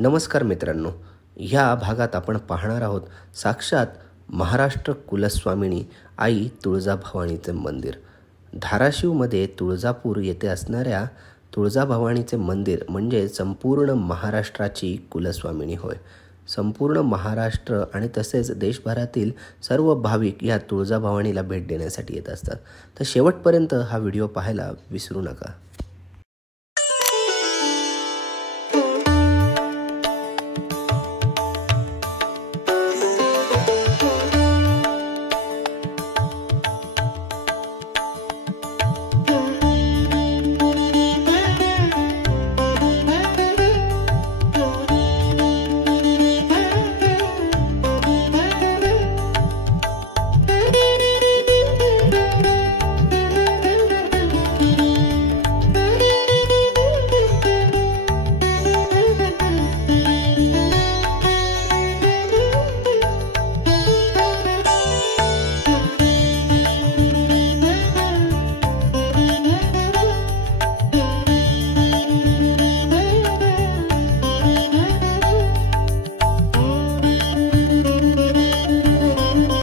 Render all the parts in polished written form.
नमस्कार मित्रांनो, ह्या भागात आपण पाहणार आहोत साक्षात महाराष्ट्र कुलस्वामिनी आई तुळजाभवानीचे मंदिर। धाराशिवमध्ये तुळजापूर येथे असणाऱ्या तुळजाभवानीचे मंदिर म्हणजे संपूर्ण महाराष्ट्राची कुलस्वामिनी होय। संपूर्ण महाराष्ट्र आणि तसेच देशभरातील सर्व भाविक या तुळजाभवानीला भेट देण्यासाठी येत असतात। तर शेवटपर्यंत हा व्हिडिओ पाहायला विसरू नका।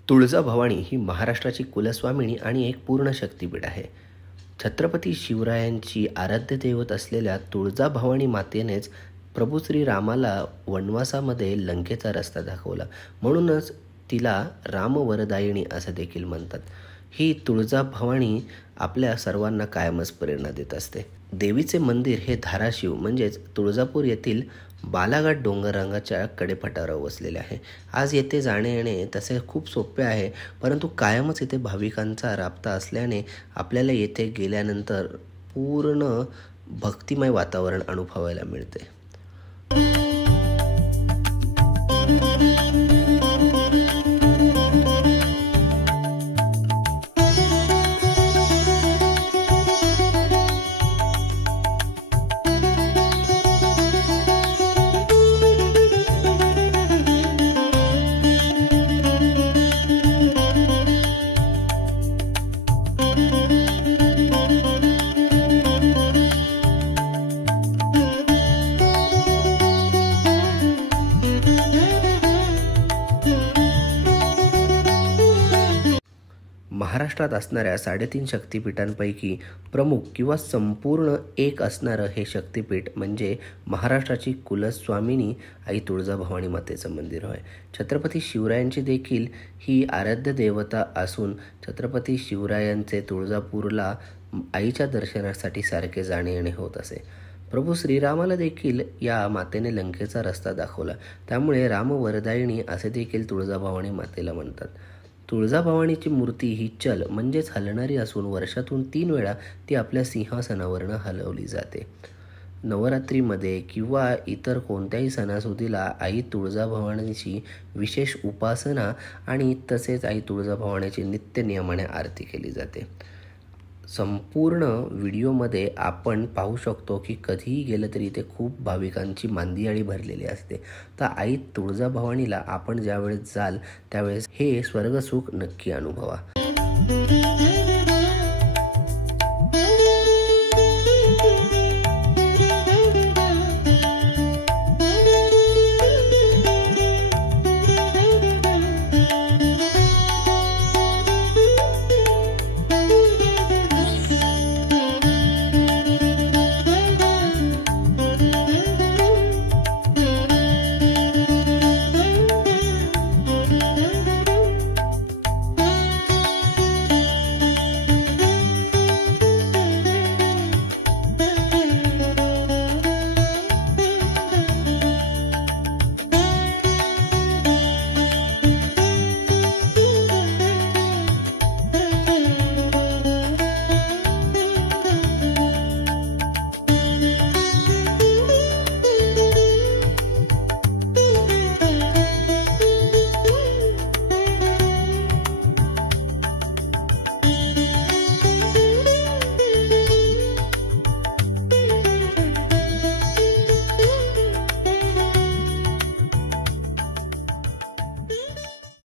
तुळजाभवानी ही महाराष्ट्राची कुलस्वामिनी आणि एक पूर्ण शक्तिपीठ आहे। छत्रपती शिवरायांची आराध्य दैवत असलेल्या तुळजाभवानी मातेनेच प्रभू श्रीरामाला वनवासामध्ये लंकेचा रस्ता दाखवला, म्हणूनच तिला रामवरदायिनी असं देखील म्हणतात। ही तुळजाभवानी आपल्या सर्वांना कायमच प्रेरणा देत असते। देवीचे मंदिर हे धाराशिव म्हणजेच तुळजापूर येथील बालाघाट डोंगररांगाच्या कडेपठारावर वसलेले आहे। आज येथे जाणे येणे तसे खूप सोपे आहे, परंतु कायमच येथे भाविकांचा राबता असल्याने आपल्याला येथे गेल्यानंतर पूर्ण भक्तिमय वातावरण अनुभवायला मिळते। महाराष्ट्रात असणाऱ्या 3.5 शक्तिपीठांपैकी प्रमुख किंवा संपूर्ण एक असणारं हे शक्तिपीठ म्हणजे महाराष्ट्राची कुलस्वामिनी आई तुळजाभवानी मातेचं मंदिर होय। छत्रपती शिवरायांची देखील ही आराध्य देवता असून छत्रपती शिवरायांचे तुळजापूरला आईच्या दर्शनासाठी सारखे जाणे येणे होत असे। प्रभू श्रीरामाला देखील या मातेने लंकेचा रस्ता दाखवला, त्यामुळे रामवरदायिनी असे देखील तुळजाभवानी मातेला म्हणतात। तुळजाभवानीची मूर्ती ही चल म्हणजेच हलणारी असून वर्षातून 3 वेळा ती आपल्या सिंहासनावरनं हलवली जाते। नवरात्रीमध्ये किंवा इतर कोणत्याही सणासुदीला आई तुळजाभवानीची विशेष उपासना आणि तसेच आई तुळजाभवानीची नित्य नियमाने आरती केली जाते। संपूर्ण व्हिडिओमध्ये आपण पाहू शकतो की कधीही गेलं तरी इथे खूप भाविकांची मांदियाळी भरलेली असते। तर आई तुळजाभवानीला आपण ज्यावेळेस जाल त्यावेळेस हे स्वर्गसुख नक्की अनुभवा।